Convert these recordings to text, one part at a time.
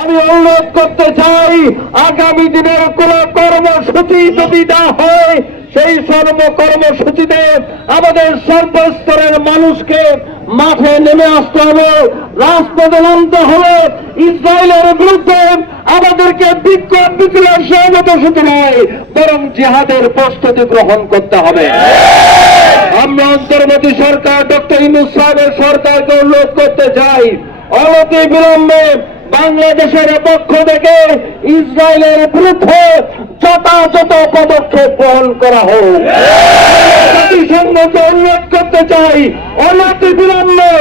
আমি অনুরোধ করতে চাই, আগামী দিনের কোন কর্মসূচি যদি না হয়, সেই কর্মসূচিতে আমাদের সর্বস্তরের মানুষকে মাঠে নেমে আসতে হবে, রাজপথে নামতে হবে। ইসরায়েলের বিরুদ্ধে আমাদেরকে বিক্ষোভ মিছিলের সহমত নয়, বরং জিহাদের প্রস্তুতি গ্রহণ করতে হবে। আমরা অন্তর্বর্তী সরকার ডক্টর ইউনূস সাহেবের সরকারকে অনুরোধ করতে চাই, অনতি বিলম্বে বাংলাদেশের পক্ষ থেকে ইসরায়েলের বিরুদ্ধে যথাযথ পদক্ষেপ গ্রহণ করা হোক। জাতিসংঘকে অনুরোধ করতে চাই, অনতি বিলম্বে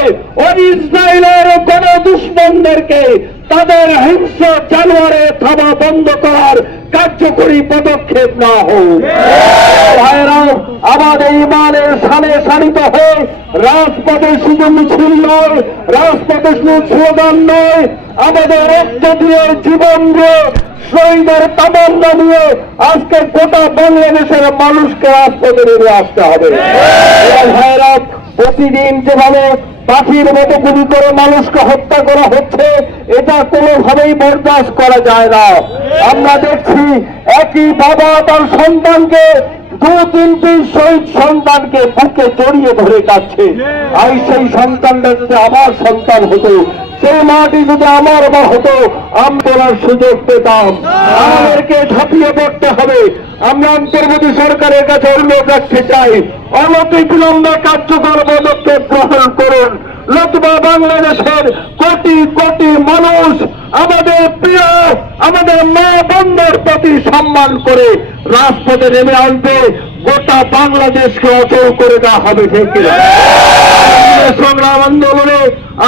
ওই ইসরায়েলের কোন দুশ্মনদেরকে তাদের হিংস্র জানোয়ারে থাবা বন্ধ করার কার্যকরী পদক্ষেপ না হোক। ভাইরা, আমাদের ইমানের সানে সানিত হয়ে রাজপথে শুধু মিছিল নয়, রাজপথে শুধু স্লোগান নয়, আমাদের রক্ত দিয়ে জীবন দিয়ে শহীদের তামান্না নিয়ে আজকে গোটা বাংলাদেশের মানুষকে রাজপথে নেমে আসতে হবে। ভাইরা, প্রতিদিন যেভাবে পাখির মতো গুলি করে মানুষকে হত্যা করা হচ্ছে, এটা কোনোভাবেই বরদাস্ত করা যায় না। আমরা দেখছি একই বাবা তার সন্তানকে, 2-3টি শহীদ সন্তানকে বুকে জড়িয়ে ধরে কাটছে। আর সেই সন্তানটা যদি আমার সন্তান হতো, সেই মাটি যদি আমার মা হতো, আমরা সুযোগ পেতাম। আমাদেরকে ঝাঁপিয়ে পড়তে হবে। আমরা অন্তর্বর্তী সরকারের কাছে অনুরোধ রাখতে চাই, অনতি বিলম্বে কার্যকর পদক্ষেপ গ্রহণ করুন, নতুবা বাংলাদেশের কোটি কোটি মানুষ আমাদের প্রিয়, আমাদের মা বোনদের প্রতি সম্মান করে রাজপথে নেমে আসবে। গোটা বাংলাদেশকে অচল করে দেওয়া হবে। ঠিক কিনা? সংগ্রাম আন্দোলনে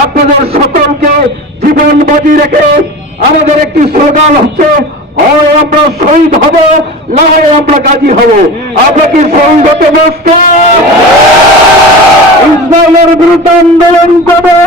আপনাদের সকলকে জীবন বাজি রেখে আমাদের একটি স্লোগান হচ্ছে, হয় আমরা শহীদ হব, না হয় আমরা গাজী হব। আমরা কি শহীদ হতে প্রস্তুত? ইসরায়েলের বিরুদ্ধে আন্দোলন করে